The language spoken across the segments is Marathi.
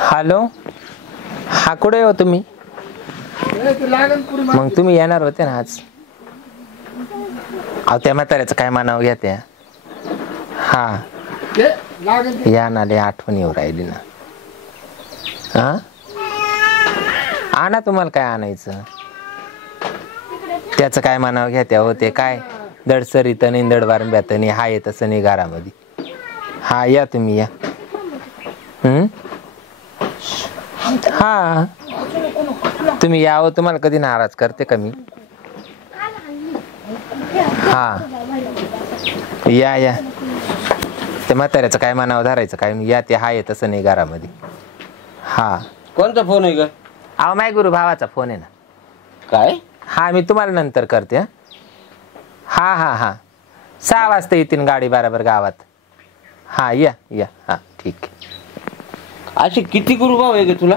हॅलो, हा कुठे हो तुम्ही? मग तुम्ही येणार होते ना आज? अहो त्या म्हाताऱ्याचं काय म्हणावं घ्या त्या. हा या ना, लय आठवण येऊ राहिली ना. हा आणा, तुम्हाला काय आणायचं त्याचं काय म्हणावं घ्या त्या. होते काय दडसरीत नाही दडवारंब्यात नाही, हा येत तसं नाही घरामध्ये. हा या तुम्ही या. हा तुम्ही यावं, तुम्हाला कधी नाराज करते का मी? हा या या. ते म्हाताऱ्याचं काय म्हणावं धरायचं काय, या ते हा येत तसं नाही घरामध्ये. हा कोणता फोन आहे ग? अहो माय गुरु भावाचा फोन आहे ना. काय? हा मी तुम्हाला नंतर करते. हा हा हा 6 वाजता येतील गाडी बरोबर गावात. हा या या. हा ठीक आहे. असे किती गुरुभाव आहे ग तुला?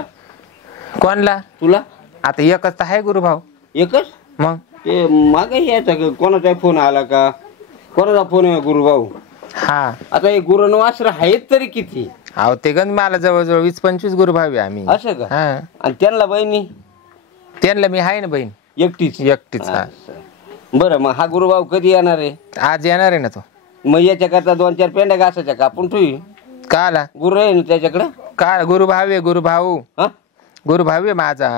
कोणला? तुला. आता एकच तर आहे गुरुभाव. एकच? मग ते मागे यायचा कोणाचा फोन आला का? कोणाचा फोन आहे गुरुभाऊ? हा आता हे गुरुनवासर आहेत तरी किती? अहो ते गण मला जवळजवळ 20-25 गुरुभाव आहे आम्ही. असं का? हा आणि त्यांना बहिणी? त्यांना मी आहे ना बहीण. एकटीच? एकटीच. हा बरं, मग हा गुरुभाऊ कधी येणार आहे? आज येणार आहे ना तो. मग याच्या करता 2-4 पेंड्या घासाच्या कापून ठेवी. का आला? गुरु आहे ना त्याच्याकडे? का गुरुभाव आहे? गुरुभाऊ हा गुरुभाऊ आहे माझा.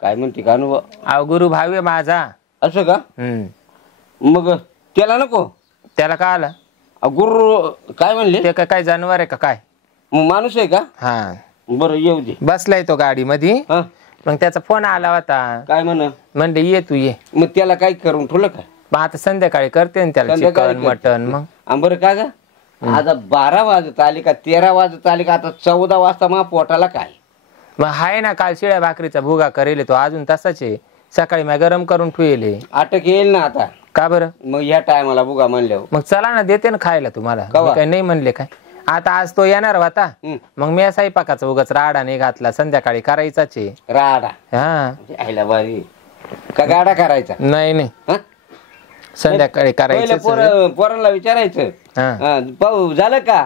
काय म्हणते का अनुभव? अहो गुरुभाऊ आहे माझा. असं का? मग त्याला नको? त्याला का आला? गुरु काय म्हणले? ते काय जानवर आहे का काय? मग माणूस आहे का? हा बरं येऊ दे. बसलाय तो गाडी मध्ये. मग त्याचा फोन आला होता. काय म्हणले ये तू ये. मग त्याला काय करून ठेवलं काय? मग आता संध्याकाळी करते ना त्याला चिकन मटन. मग बरं का ग, आता 12 वाजत आले का 13 वाजत आले का? आता 14 वाजता मग पोटाला काय? मग हाय ना, काल शिळ्या भाकरीचा भुगा करेल तो अजून तसाच आहे. सकाळी मी गरम करून ठेवले. अटक येईल ना आता? का बरं? मग या टायमाला भुगा म्हणल्यावर मग चला ना, देते ना खायला तुम्हाला. काही नाही म्हणले काय. आता आज तो येणार होता. मग मी स्वयंपाकाचा उगाच राडा नाही घातला. संध्याकाळी करायचाच आहे राडा. हा यायला बारी का गाडा करायचा? नाही नाही संध्याकाळी करायचं. पोरांना विचारायचं पाहू झालं का?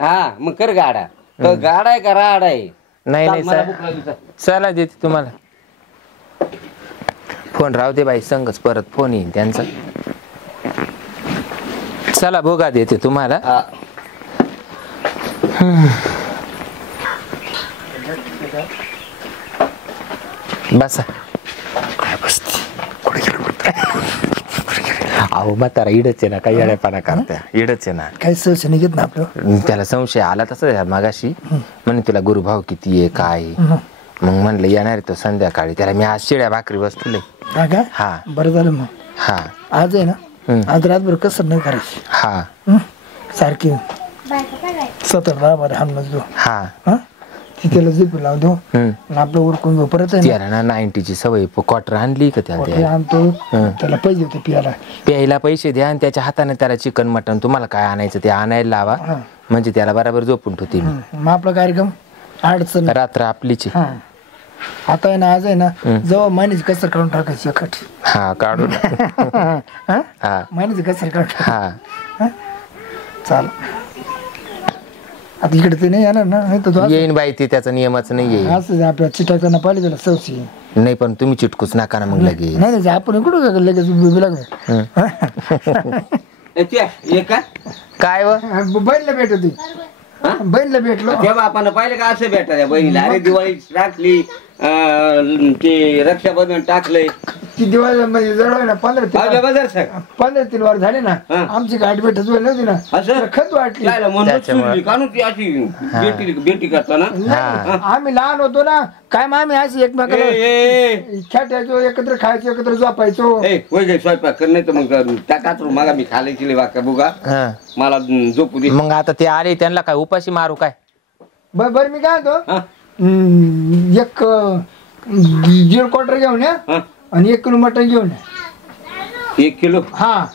हा मग कर गाडा. गाडा आहे का राडा आहे? नाही नाही चला देते तुम्हाला. फोन राहू दे बाई, संगच परत फोन येईल त्यांचा. चला भोगा देते तुम्हाला. बसा. काय बसते? अहो म्हातारा इडच आहे ना, काही येड्यापणा करत्या. इडच आहे ना, काही सहज निघत ना आपलं. त्याला संशय आला तसं मागाशी. म्हणे तुला गुरुभाव किती आहे काय? मग म्हणलं येणार आहे तो संध्याकाळी. त्याला मी आज शिळ्या भाकरी बसतोय. हा बरं झालं मग. हा आज आहे ना, आज रातभर कसं नाही करायची. हा सारखी 17-10 हाणमजलो. हा त्याला झोप लावतो आपलं उरकून परत त्याला ना 90ची सवय. क्वार्टर आणली का त्याला? आणतो. त्याला पैसे होते प्यायला पैसे द्या आणि त्याच्या हाताने त्याला चिकन मटन तुम्हाला काय आणायचं ते आणायला लावा. म्हणजे त्याला बरोबर झोपून ठेवते. मग आपला कार्यक्रम अडचण रात्र आपलीची. आता आहे ना, आज आहे ना, जेव्हा महिन्याची कसर काढून टाकायची एकट. हा काढून महिन्याची कसर काढून. हा चाल. आता इकडे ते नाही येणार ना. नाही तर येईन बाई, ते त्याचा नियमच नाही येईल. असं आपल्या चिटाकताना पाहिजे त्याला सवशी. नाही पण तुम्ही चिटकूच नका ना मग लगेच. नाही नाही आपण कुठं लगेच काय बहिणीला भेट होती. बहिणीला भेटलो तेव्हा आपण पाहिलं का असं भेटत बहिणीला? अरे दिवाळी टाकली, ते रक्षाबंधन टाकलंय. ती दिवाळी म्हणजे जवळ ना 15-3 वार झाले ना. आमची गाठ भेटत नव्हती ना. असं खत वाटली. बेटी करताना आम्ही लहान होतो ना, काय मग आम्ही अशी एकमेकाला खेटायचो, एकत्र खायचो, एकत्र झोपायचो. स्वयंपाक कर, नाही तर मग त्या कातरू मागा मी खालायची वाका बुगा मला झोपू दे. मग आता ते आले त्यांना काय उपाशी मारू काय? बरं मी काय होतो, 1 क्वार्टर घेऊन या आणि 1 किलो मटण घेऊन या. 1 किलो? हा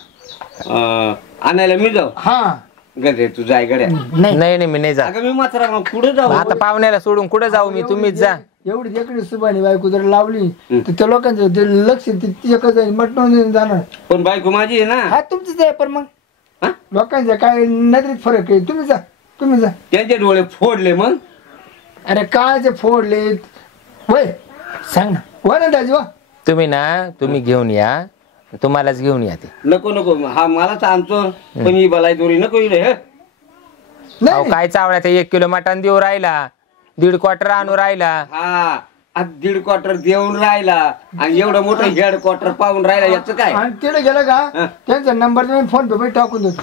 आणायला मी जाऊ? हा गडे तू जाय गड्या. नाही नाही मी नाही जात. मी मात्र कुठे जाऊ? आता पाहुण्याला सोडून कुठे जाऊ मी? तुम्हीच जा. एवढी एकडे सुभानी बायको जर लावली तर त्या लोकांचं लक्ष मटण जाणार. पण बायको माझी आहे ना. हा तुमचीच आहे, पण मग लोकांचा काय नजरेत फरक आहे. तुम्ही जा. त्यांचे डोळे फोडले मग अरे काय ते फोडले वय सांग ना वा ना दाजी वा तुम्ही घेऊन या, तुम्हालाच घेऊन या ते. नको नको हा मलाच आणतो पण ही बलाई दोरी नको इकडे हे. अहो काय चावळ्या, ते 1 किलो मटण देऊ राहिला, 1.5 क्वार्टर आणू राहिला. हा आज 1.5 क्वार्टर देऊन राहिला आणि एवढं मोठं हेड क्वार्टर पाहून राहिला, याचं काय? आणि तिकडे गेलं का त्यांचा नंबर मी फोन पे मध्ये टाकून देतो.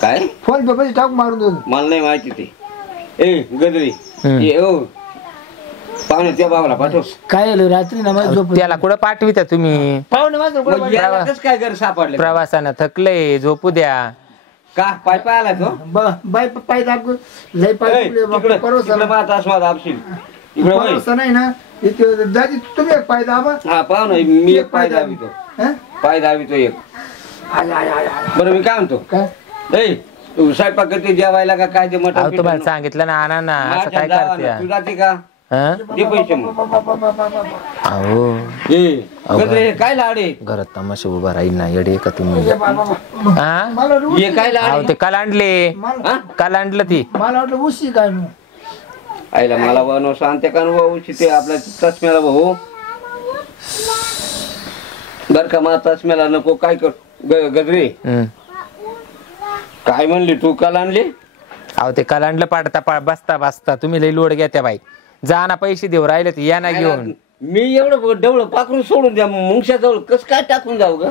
काय फोन पे मध्ये टाकून मारून देतो. मला नाही माहिती ते. ए गजरी ये हो पाहुणे त्या बाबाला पाठव. काय झालं रात्री ना माझी झोप त्याला कुठं पाठविता तुम्ही? पाहुणे माझं कुठं मग याला कसं काय घर सापडले? प्रवासानं थकले, झोपू द्या. का पाय पाय आला तो? बाय पाय दाब लय पाय तिकडे पाहता अस्माद आपशील इकडे होय. भरोसा नाही ना इथे दादी तुम्ही एक पाय दाबा. हा पाहू ना मी एक पाय दाबितो, हं? पाय दाबितो एक. I, I, I, I. बरं मी काय म्हणतो, काय ए तू स्वयंपाक करते जेवायला का काय ते अहो मटण तुम्हाला सांगितलं ना, आणा ना. असं काय करते? तू जाते का? हं? दे पैसे मग. अहो ए गजरे काय लाडे, घरात तमाशा उभा राहील ना, येडे का तुम्ही? हा? मला रू- हे काय अहो लाडे? ते काल आणले, मला काल आणलं ती. मला वाटलं उशी काय म्हणून. आईला मला बनव सांगते का भाऊ ते आपल्या चष्म्याला भाऊ बर का मला चष्म्याला नको काय कर गजरे हं. काय म्हणली तू काल आणली? अहो ते काल आणलं पाडता बसता बसता तुम्ही लई लोड घ्या त्या बाई. जा ना, पैसे देऊ राहिले तर या ना घेऊन. मी एवढं डवळं पाकरून सोडून द्या मुंगशाजवळ कस काय टाकून जाऊ ग?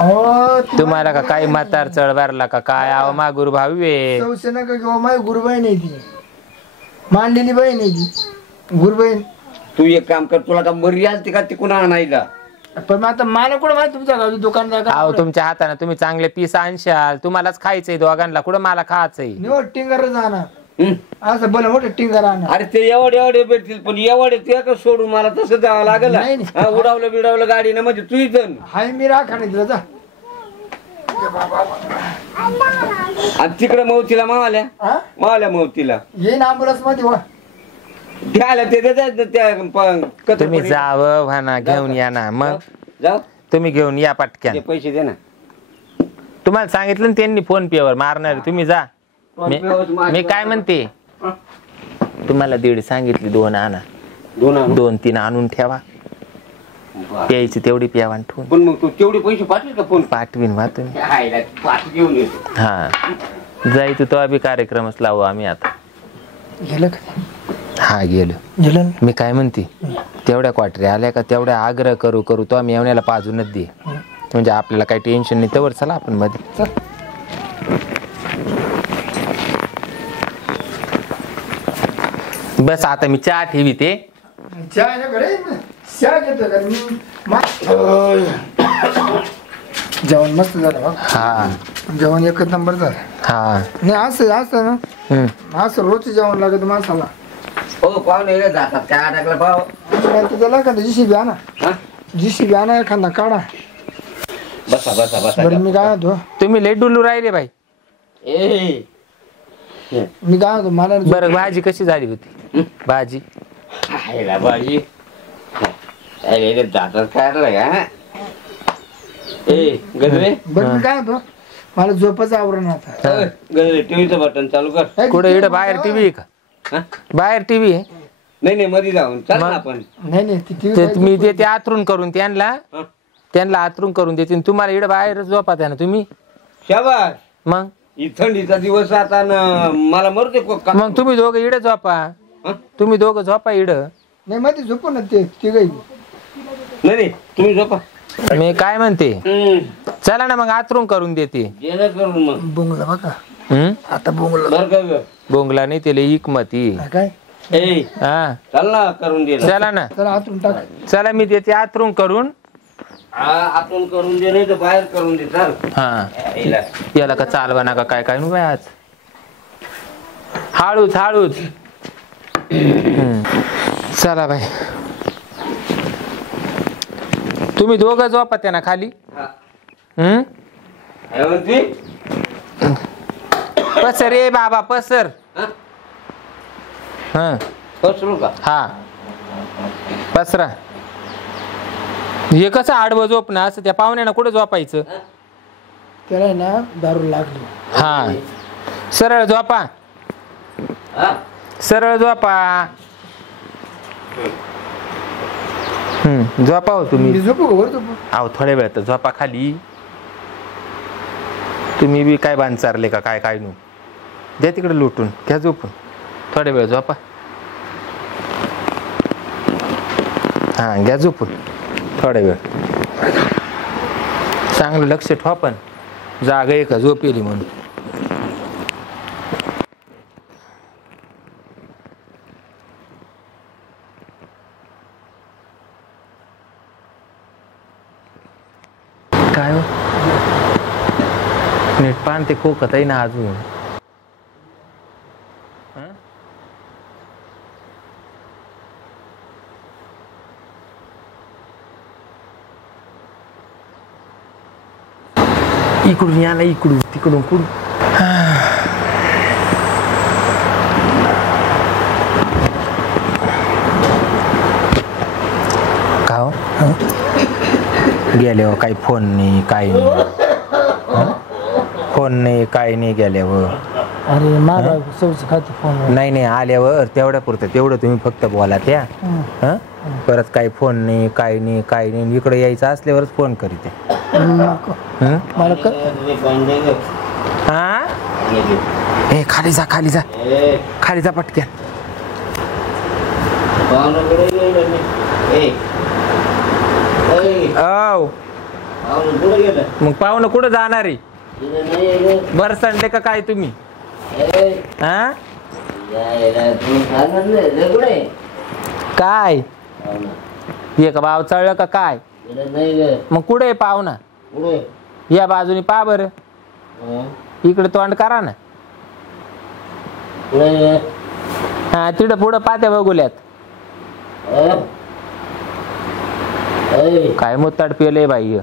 अहो, तुम्हाला का काही म्हातार चढ भरला का काय? अहो मा गुरु भावी आहे. सौसे नका किंवा माझी गुरुबाई नाही ती मांडलेली बाई नाही ती गुरुबाई. तू एक काम कर, तुला का मरी आलती का तिकून आणायला? पण आता मला कुठं माहिती तुमच्या गावी दुकानदार अहो तुमच्या हाताने तुम्ही चांगले पीस आणशाल, तुम्हालाच खायचंय दोघांना, कुठं मला खायचंय. निवड टिंगर जाणार हं? असं बोला मोठं टिंगर आणा. अरे ते एवढे भेटतील पण एवढे ते का सोडून मला तसं जावं लागेल? नाही, नाही. हा, उडावलं बिडावलं गाडीनं म्हणजे तू इथं हाय मी राखा नाही दिला जा. आणि तिकडे मौतीला मावाल्या हा? मावाल्या मौतीला येईन अँब्युलन्स मध्ये वा. द्यायला ते देतात त्या तुम्ही जावं म्हणा, घेऊन या ना. मग जाऊ तुम्ही घेऊन या पटक्यान. ते पैसे दे ना. तुम्हाला सांगितलं ना त्यांनी फोन पे वर मारणार, तुम्ही जा. मी काय म्हणते, तुम्हाला 1.5 सांगितली, 2 आणा, 2-3 आणून ठेवा. प्यायची तेवढी प्यावा आणि ठेवून. पण मग तू तेवढे पैसे पाठवेल का फोन? पाठवीन वा तुम्ही. पाठ घेऊन येतो. हा जाई तू तो बी कार्यक्रमच लावू आम्ही आता. गेलं का हा गेलो. गेलं ना? मी काय म्हणते, तेवढ्या क्वार्टरी आल्या का तेवढ्या आग्रह करू तो आम्ही येवण्याला पाजूनच दे, म्हणजे आपल्याला काही टेन्शन नाही. तेवढं चला आपण मध्ये. चल. बस आता मी चहा ठेवी ते. चहा आहे ना कडे? चहा घेतो का मी? जेवण मस्त झालं बघ. हा जेवण एकच नंबर झालं. हा नाही असं ना असं रोज जेवण लागत माणसाला. हो पाहुणे जातात काय अडकलं पाव त्याला एखादा जीसीबी आणा. हा? जीसीबी आणा एखादा काढा. बसा बसा बसा. बरं मी काय म्हणतो, तुम्ही लेट डुलू राहिले बाई. ए मी काय म्हणतो मला बरं भाजी कशी झाली होती? भाजी खायला भाजी जातात काय का? ए गजरे बरं मी काय म्हणतो, मला झोपाचं आवरण आता. गजरे टीव्हीचं बटन चालू कर. कुठे इकडे बाहेर टीव्ही आहे का? हा? बाहेर टीव्ही आहे. नाही मध्ये जाऊन चाल ना आपण. नाही ती ते TV मी देते आतरून करून त्यांना हा? आतरून करून देते. तुम्हाला इकडे बाहेर झोपा ना तुम्ही. शाबास. मग ही थंडीचा दिवस आता मला मरते मग तुम्ही दोघं इकडे झोपा. तुम्ही दोघं झोपा इकडं. नाही मध्ये झोपू ना ते तिघही. नाही तुम्ही झोपा. मी काय म्हणते, चला ना मग आतरून करून देते. जेवण करून मग बोंगला बघा आता बोंगला बर का ग? बोंगला नाही त्याला इकमती. काय ए हा चल ना करून दे ना. चला ना, तर आतून टाक. चला मी देते आतरून करून. हा आपण करून दे नाही तर बाहेर करून दे चाल. हा यायला. याला का चालवा ना का काय काय नु बाय आज. हळूच हळूच. चला बाई, तुम्ही दोघं झोपा त्यांना खाली. हा. हम्म काय म्हणते? पसर ये बाबा पसर. हा? हा पसरू का? हा पसरा. हे कसं आडवं झोपणं असं त्या पाहुण्यानं कुठं झोपायचं? त्याला ना दारू लागली. हा सरळ झोपा. हा? सरळ झोपा. झोपा हो मी तुम्ही. झोपू का वर झोपू? अहो थोड्या वेळ तर झोपा खाली. तुम्ही बी काय बांध चारले का काय काय नु. द्या तिकडे लुटून, घ्या झोपून. थोड्या वेळ झोपा. हा घ्या झोपून थोड्या वेळ. चांगलं लक्ष ठेवा पण जागा आहे का झोप येली म्हणून. काय हो नीट पान ते खोकत आहे ना अजून. हं? इकडून या ना, इकडून तिकडून कुठून. का हो गेल्यावर काही फोन नाही काही नाही. फोन नाही काही नाही गेल्यावर. अरे माझा सवच खाते फोन. नाही नाही आल्यावर तेवढ्या पुरतं तेवढं तुम्ही फक्त बोला त्या. हं? परत काही फोन नाही काही नाही काही नाही. इकडे यायचं असल्यावरच फोन करीते. मला हा ए खाली जा खाली जा खाली जा पटक्या. मग पाहुणं कुठं जाणार आहे? बर संडे का काय तुम्ही? हा काय ये का भाव चळलं का काय? मग कुठे आहे पाहुणा? या बाजूनी पा बर. इकडे तोंड करा ना. हा तिकडं पुढं पात्या बघुल्यात. काय मुताड पिले बाई.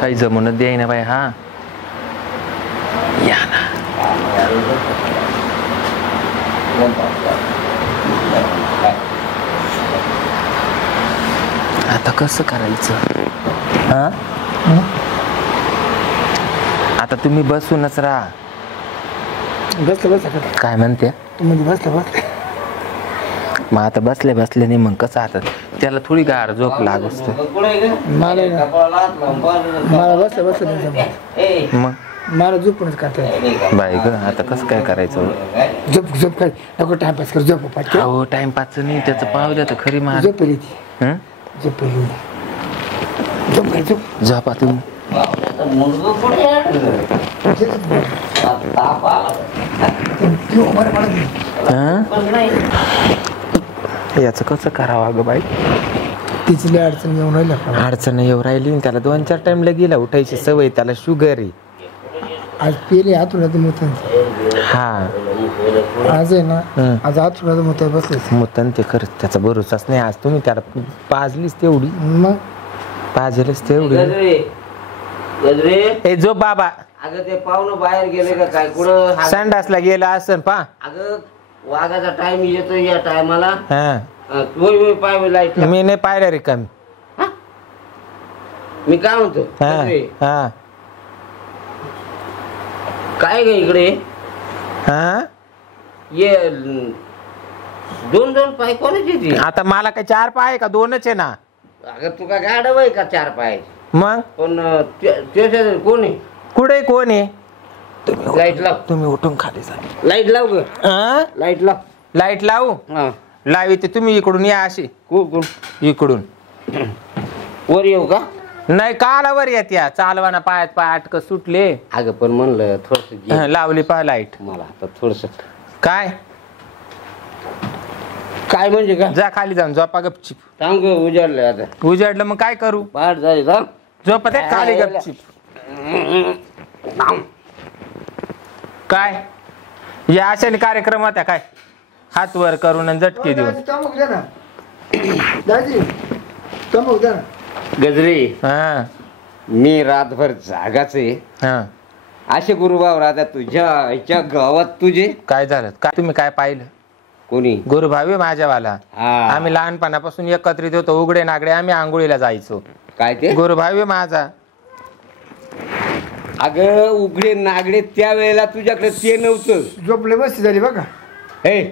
काही जमूनच द्याय ना बाई. हा या ना. आता कसं करायचं? हा आता तुम्ही बसूनच राहा. बसलं बस काय म्हणते? तुम्ही बसलं बस. मग आता बसले बसले नाही मग कसं? आता त्याला थोडी गार झोप लागत. मला बसलं बस मग मला झोपूनच करता बाई ग आता कसं काय करायचं? झोप झोप काय नको टाइमपास कर. झोप पाठ हो टाइमपास नाही त्याचं पाहू द्या तर खरी मा. झोपली ती झोपली. झोप काय झोप झोपा तुम्ही. याच कसं करावं ग बाई? तिची लय अडचण येऊन राहिली. अडचण येऊ राहिली. त्याला 2-4 टाइमला गेला उठायची सवय. त्याला शुगर आहे. आज पेले आतुरात मुत. हा आज आहे ना आज आतुरात मुत बसले मुतन ते खरंच त्याचा भरोसाच नाही. आज तुम्ही त्याला पाजलीच तेवढी. मग पाजलीच तेवढी. ए जो बाबा अगं ते पाहुणं बाहेर गेले का काय? कुठं संडासला गेला असन पा. अगं वाघाचा टाइम येतो या टायमाला. हा पाय लाईट. मी नाही पाहिलं रे कमी. मी काय म्हणतो हा हा काय ग इकडे हा ये 2 पाय कोणाची ती? आता मला काय 4 पाय आहे का? 2च आहे ना. अगं तू का गाडव आहे का 4 पाय? मग पण त्याच्या कोण आहे? कुठे कोण आहे? लाईट लाव. तुम्ही उठून खाली जा. लाईट लाव ग. लाईट लाव. लाईट लावू? लावी ते तुम्ही इकडून या अशी. इकडून वर येऊ का? नाही कालावर येत या. चालवाना पायात पाय अटक सुटले. अगं पण म्हणलं थोडस लावली पहा लाईट. मला आता थोडस काय काय म्हणजे का? जा खाली जाऊन झोपा गपचिप. सांग उजाडलंय आता. उजाडलं मग काय करू? बाहेर झाले जा. झोपा ते खाली गपचिप. काय या अशाने कार्यक्रम होत्या काय? हात वर करून आणि झटके देऊन. चमक द्या ना दाजी. चमक द्या ना. गजरे हा मी रातभर जागाच आहे. हा असे गुरुभाव राहतात तुझ्या गावात तुझे. काय झालं? काय तुम्ही काय पाहिलं? कोणी? गुरुभावी माझ्यावाला. हा. आम्ही लहानपणापासून एकत्रित होतो. उघडे नागडे आम्ही आंघोळीला जायचो. काय ते? गुरुभावी माझा. अगं उघडे नागडे त्या तुझ्याकडे ते नव्हतं. झोपले मस्ती झाली बघा. हे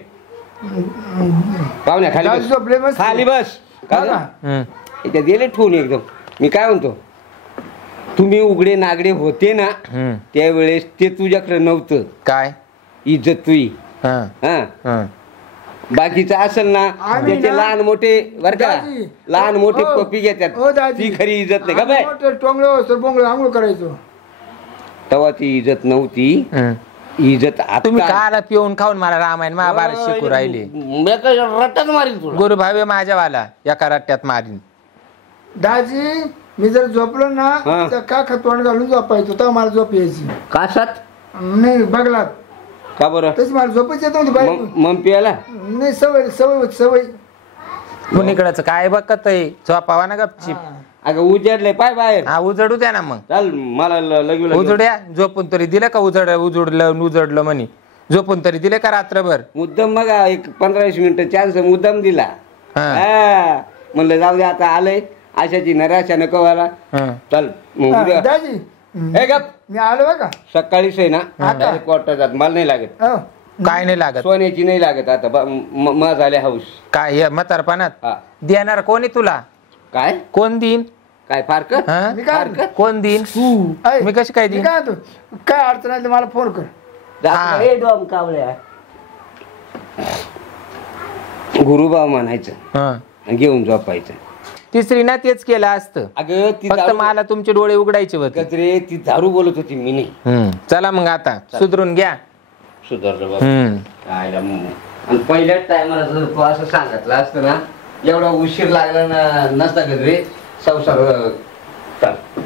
पाहुण्या खाली दाजी बस. झोपले मस्ती. खाली बस. का बघा. गं? इथे दिले ठेवून एकदम. मी काय म्हणतो, तुम्ही उघडे नागडे होते ना त्यावेळेस ते तुझ्याकडे नव्हतं. काय इज्जत तुई. हा हा हा बाकीचं असेल ना आम्ही त्याचे ना- लहान मोठे बर का, दाजी. लहान मोठे हो. पप्पी घेतात. हो दाजी. ती खरी इज्जत नाही का बाय. टोंगलो सर बोंगलो आंघोळ करायचो. तेव्हा ती इज्जत नव्हती. इज्जत आता तुम्ही काला पिऊन खाऊन मला रामायण महाभारत शिकू राहिले. मी काय रट्टाच मारीन तुला. गुरु भावे माझ्यावाला एका रट्ट्यात मारीन. दाजी मी जर झोपलो ना हा. तर का तोंड घालून झोपायचो तेव्हा मला झोप यायची. कासात नाही बघलात का बरं तशी मला झोपच येत नव्हती बाई. मग पियाला नाही सवय सवय होती सवय. कुणीकडच काय बघत झोपावा ना गपचिप. अगं उजाडलंय पाय बाहेर. हा उजडू द्या ना मग. चाल मला लगेच उजड्या झोपून तरी दिलं का उजडलं म्हणे झोपून तरी दिले का रात्रभर. मुद्दाम मग एक 15-20 मिनिटं चान्स मुद्दाम दिला. हा. हा. म्हणलं जाऊ दे आता आलंय आशाची नराशा नको व्हायला. हा. चल मग हा, उद्या दाजी हे गप मी आलो बघा. सकाळीच आहे ना डायरेक्ट क्वार्टर जात. मला नाही लागत हो. काय नाही लागत. सोन्याची नाही लागत आता मग झाले हाऊस. काय हे म्हातारपणात हा देणार कोणी तुला. काय कोण देईन. काय फारक हा? मी काय म्हणतो? कोण देईन. ऐ, मी कशी काय मी देईन. काय म्हणतो, काय अडचण आली मला फोन कर. हा. गुरुभाव म्हणायचं हा. आणि घेऊन झोपायचं. तिसरी ना तेच केलं असतं. अगं ती फक्त दारू- मला तुमचे डोळे उघडायचे होते. रे ती दारू बोलत होती मी नाही. चला मग आता सुधरून घ्या. सुधारलं बाबा. हम्म. काय ला मग. आणि पहिल्याच टायमाला जर तू असं सांगितलं असतं ना एवढा उशीर लागला ना नसता का रे संसार. चल